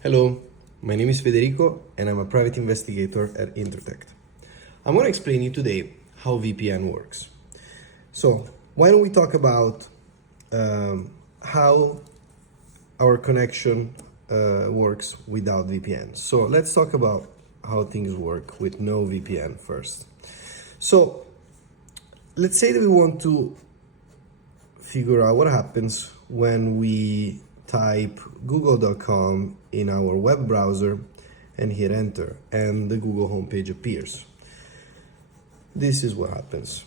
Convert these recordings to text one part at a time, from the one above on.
Hello, my name is Federico and I'm a private investigator at Intertect. I'm going to explain you today how VPN works. So why don't we talk about how our connection works without VPN. So let's talk about how things work with no VPN first. So let's say that we want to figure out what happens when we type google.com in our web browser and hit enter and the Google homepage appears. This is what happens.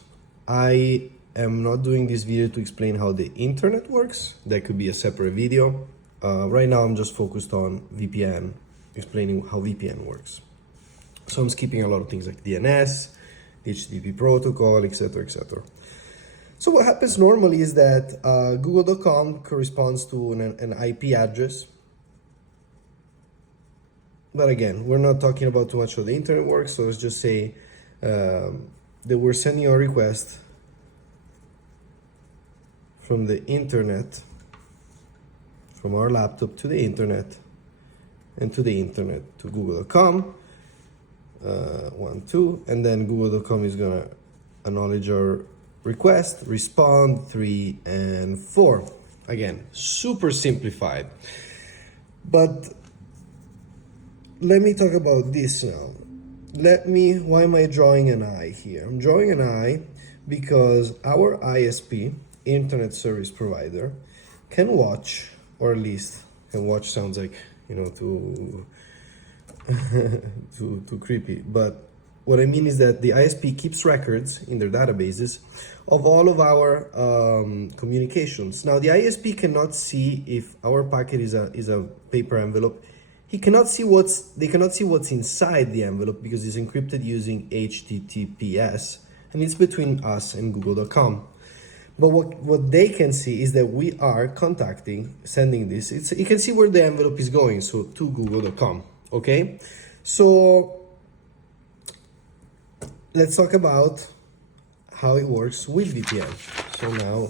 I am not doing this video to explain how the internet works. That could be a separate video. Right now I'm just focused on VPN, explaining how VPN works. So I'm skipping a lot of things like DNS, HTTP protocol, etc., etc. So what happens normally is that google.com corresponds to an IP address. But again, we're not talking about too much how the internet works, so let's just say that we're sending a request from the internet, from our laptop to the internet, and to the internet to google.com, 1, 2, and then google.com is gonna acknowledge our request, respond, 3, and 4. Again, super simplified. But let me talk about this now. Why am I drawing an eye here? I'm drawing an eye because our ISP, Internet Service Provider, can watch, or at least, can watch sounds like, too creepy, but what I mean is that the ISP keeps records in their databases of all of our communications. Now, the ISP cannot see if our packet is a paper envelope. They cannot see what's inside the envelope because it's encrypted using HTTPS, and it's between us and google.com. But what they can see is that we are sending this. You can see where the envelope is going, so to google.com, okay? So let's talk about how it works with VPN. So now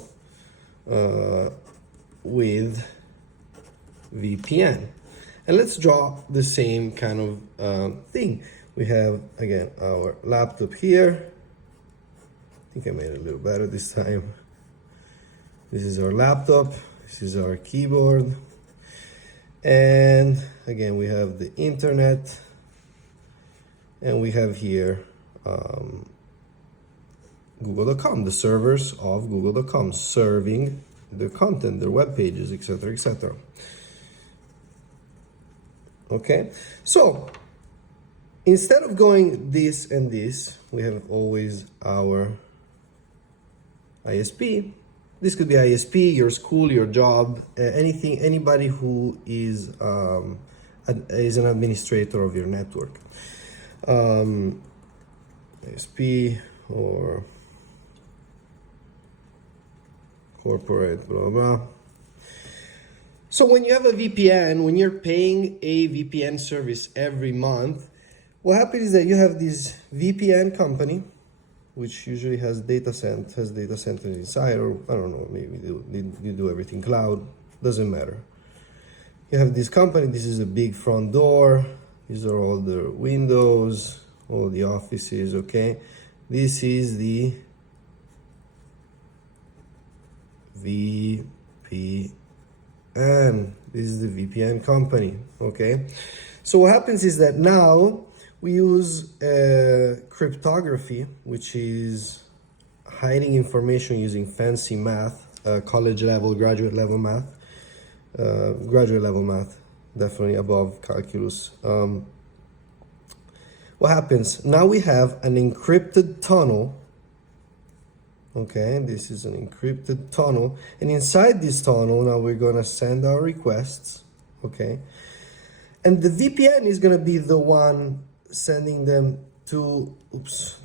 with VPN. And let's draw the same kind of thing. We have, again, our laptop here. I think I made it a little better this time. This is our laptop. This is our keyboard. And again, we have the internet. And we have here google.com, the servers of google.com serving their content, their web pages, etc., etc. Okay, so instead of going this and this, we have always our ISP. This could be ISP, your school, your job, anybody who is an administrator of your network. ISP or corporate, blah, blah. So when you have a VPN, when you're paying a VPN service every month, what happens is that you have this VPN company, which usually has data centers inside, or I don't know, maybe you do everything cloud, doesn't matter. You have this company, this is a big front door, these are all the windows, all the offices, okay? This is the VPN. This is the VPN company, okay? So what happens is that now we use cryptography, which is hiding information using fancy math, college level, graduate level math, definitely above calculus. What happens? Now we have an encrypted tunnel. Okay, this is an encrypted tunnel. And inside this tunnel, now we're gonna send our requests, okay? And the VPN is gonna be the one sending them to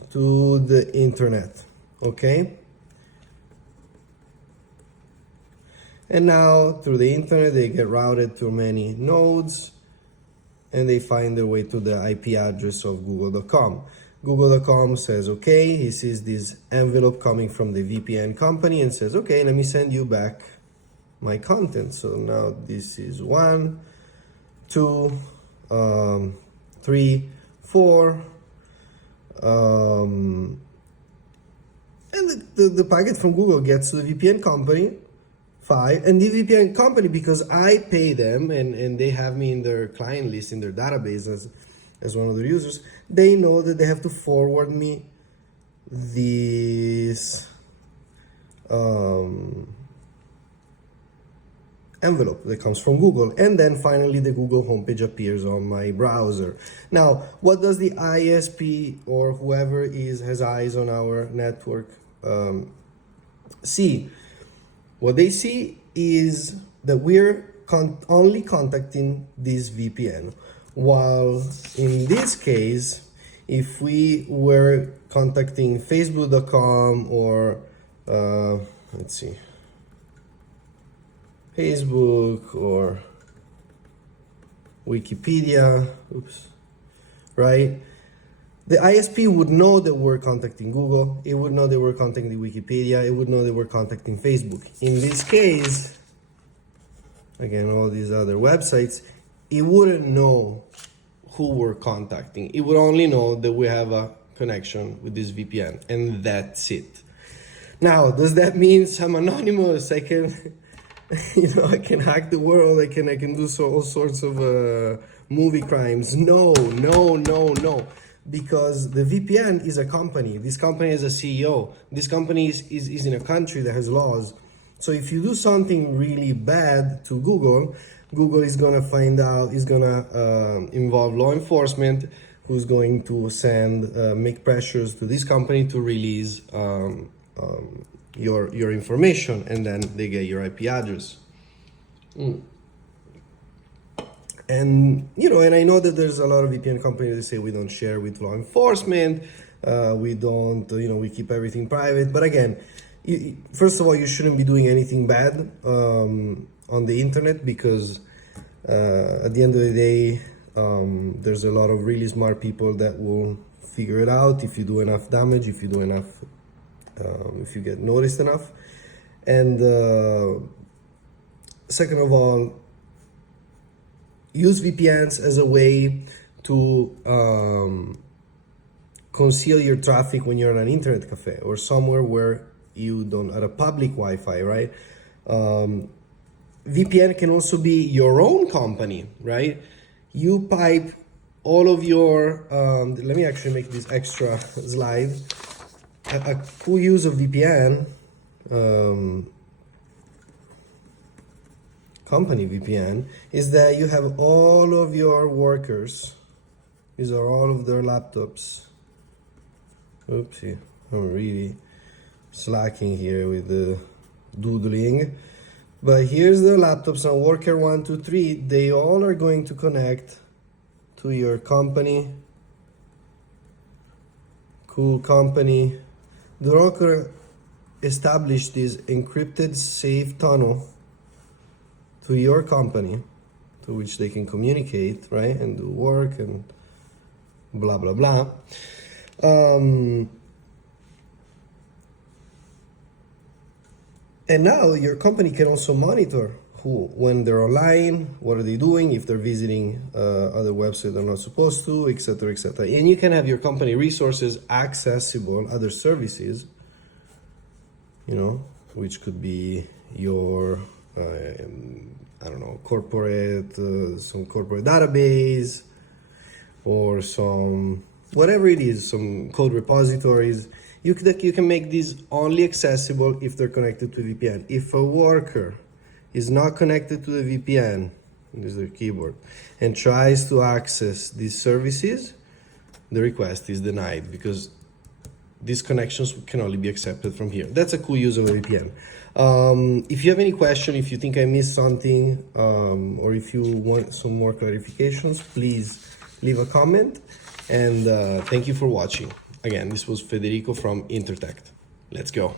the internet, okay? And now through the internet, they get routed through many nodes and they find their way to the IP address of google.com. Google.com says, okay, he sees this envelope coming from the VPN company and says, okay, let me send you back my content. So now this is 1, 2, 3, 4, and the packet from Google gets to the VPN company, 5, and the VPN company, because I pay them and they have me in their client list, in their database as one of their users, they know that they have to forward me this envelope that comes from Google, and then finally the Google homepage appears on my browser. Now, what does the ISP or whoever has eyes on our network see? What they see is that we're only contacting this VPN, while in this case, if we were contacting facebook.com or let's see, Facebook or Wikipedia, right? The ISP would know that we're contacting Google, it would know that we're contacting Wikipedia, it would know that we're contacting Facebook. In this case, again, all these other websites, it wouldn't know who we're contacting. It would only know that we have a connection with this VPN, and that's it. Now, does that mean I'm anonymous? I can, I can hack the world. I can do all sorts of movie crimes. No. Because the VPN is a company. This company has a CEO. This company is in a country that has laws. So if you do something really bad to Google, Google is gonna find out, is gonna involve law enforcement, who's going to make pressures to this company to release your information, and then they get your IP address. And I know that there's a lot of VPN companies that say we don't share with law enforcement, we don't, we keep everything private. But again, first of all, you shouldn't be doing anything bad on the internet, because at the end of the day, there's a lot of really smart people that will figure it out if you do enough damage, if you do enough, if you get noticed enough. And second of all, use VPNs as a way to conceal your traffic when you're at an internet cafe or somewhere where you don't, at a public Wi-Fi, right? VPN can also be your own company, right? You pipe all of your, let me actually make this extra slide. A cool use of VPN, company VPN, is that you have all of your workers, these are all of their laptops. Oopsie, I'm really slacking here with the doodling. But here's the laptops on worker 1, 2, 3. They all are going to connect to your company. Cool company. The broker established this encrypted safe tunnel to your company, to which they can communicate, right, and do work and blah blah blah. And now your company can also monitor when they're online, what are they doing, if they're visiting other websites they're not supposed to, etc., etc. And you can have your company resources accessible, other services, which could be your, I don't know, some corporate database, or some, whatever it is, some code repositories. You can make these only accessible if they're connected to VPN. If a worker is not connected to the VPN, this is the keyboard, and tries to access these services, the request is denied, because these connections can only be accepted from here. That's a cool use of a VPN. If you have any question, if you think I missed something, or if you want some more clarifications, please leave a comment. And thank you for watching. Again, this was Federico from Intertect. Let's go.